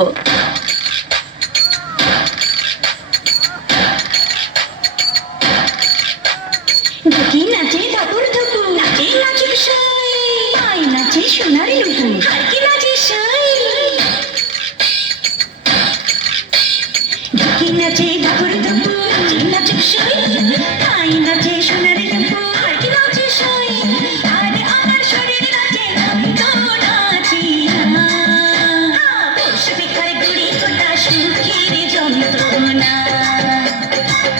দেবো। কি নাচে ধাপুর ধুপুর, নাচে নাচুর সাই, আই নাচে সোনার নুপুর, আর কি নাচে সাই। কি নাচে ধাপুর ধুপুর, নাচে নাচুর সাই, আই নাচে সোনার নুপুর, আর কি নাচে সাই। আর আমার শরীর নাচে, আমি তো নাচি না। পৌষ পিঠার গুড়ি কোটা সুখের যন্ত্রণা,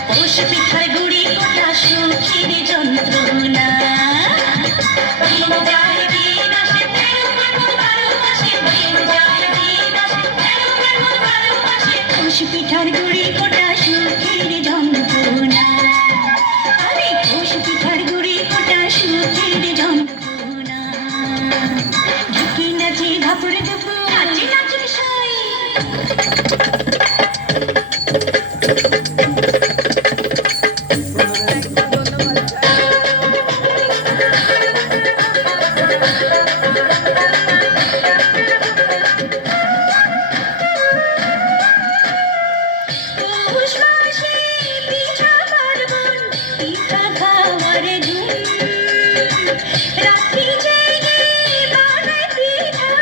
পৌষ পিঠার গুড়ি কোটা সুখের যন্ত্রণা। দিন যায় দিন আসে, 13 মাসে, দিন যায় দিন আসে, 13 মাসে। পৌষ পিঠার গুড়ি কোটা সুখের যন্ত্রণা, আরে পৌষ পিঠার গুড়ি কোটা সুখের যন্ত্রণা। ঝুঁকি নাচে ধাপুর দুপুর, নাচে নাচুর সাই। পৌষ মাসে পিঠা পার্বণ, পিঠা খাওয়ার ধুম, রাত্রি জেগে বানায় পিঠা,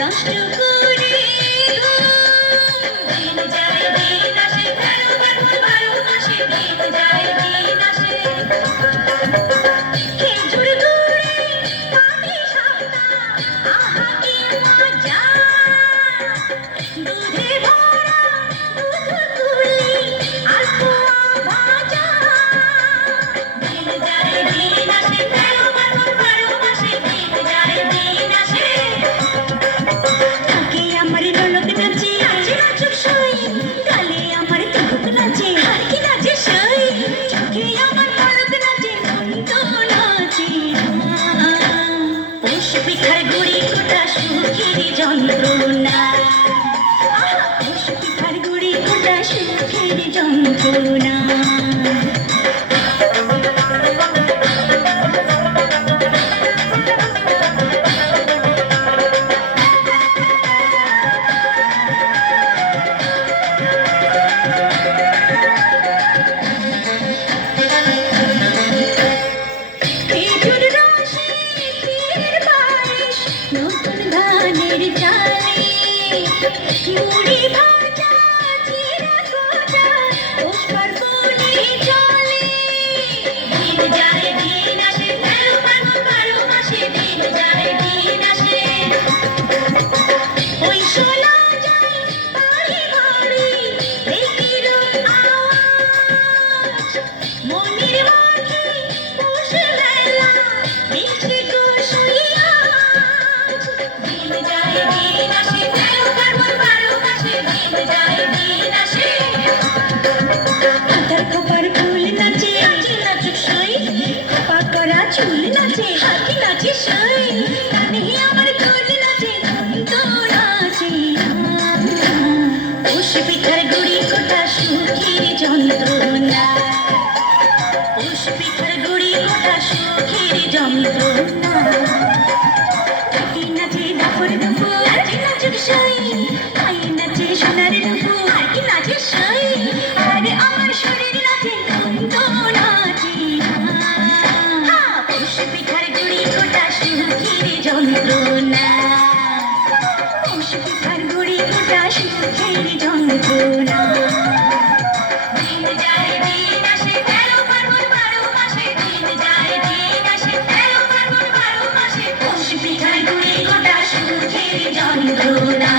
নষ্ট করে ঘুম। দিন যায় দিন আসে, 13 মাসে, দিন যায় দিন আসে। খেজুর গুড়ে পাটি সাপটা, আহা কি মজা। দুধে ভরা দুধপুলি, আর পোয়া ভাজা। দিন যায় দিন আসে, 13 মাসে, দিন যায় দিন আসে। থাকে আমার ননদ নাচে, নাচে নাচুর সাই, গালে আমার টুকুক নাচে, আর কি নাচে সাই। চোখে আমার ননদ নাচে, মন তো নাচে না। পৌষ পিঠার গুড়ি কোটা সুখের যন্ত্রণা, আহা পৌষ পিঠার গুড়ি কোটা সুখের যন্ত্রণা। খেজুর রসে ক্ষীর পায়েস, নতুন ধানের চালে, মুড়ি ভাজা চিড়া কোজা, পৌষ পার্বণে চলে। দিন যায় দিন আসে, 13 মাসে, দিন যায় দিন আসে। ওই শোনা যায় বাড়ি বাড়ি ঢেকির আওয়াজ, মনের মাঝে পৌষ মেলা, মিষ্টি কুশি আজ। দিন যায় দিন আসে, 13 মাসে, দিন যায় দিন আসে। মাথার খোপার ফুল নাচে, নাচে নাচুক সাই, খোপা করা চুল নাচে, আর কি নাচে সাই। কানে আমার দোল নাচে, মন তো নাচে না। পৌষ পিঠার গুড়ি কোটা সুখের যন্ত্রণা, পৌষ পিঠার গুড়ি কোটা সুখের যন্ত্রণা। ঝুঁকি নাচে ধাপুর দুপুর, নাচে নাচুর সাই, আই নাচে সোনার দুপুর, আর কি নাচে সাই। আর আমার শরীর নাচে, মন তো নাচে না। পৌষ পিঠার গুড়ি কোটা সুখের যন্ত্রণা, পৌষ পিঠার গুড়ি কোটা সুখের যন্ত্রণা। দিন যায় দিন আসে, 13 মাসে, দিন যায় দিন আসে, 13 মাসে। পৌষ পিঠার গুড়ি কোটা সুখের যন্ত্রণা।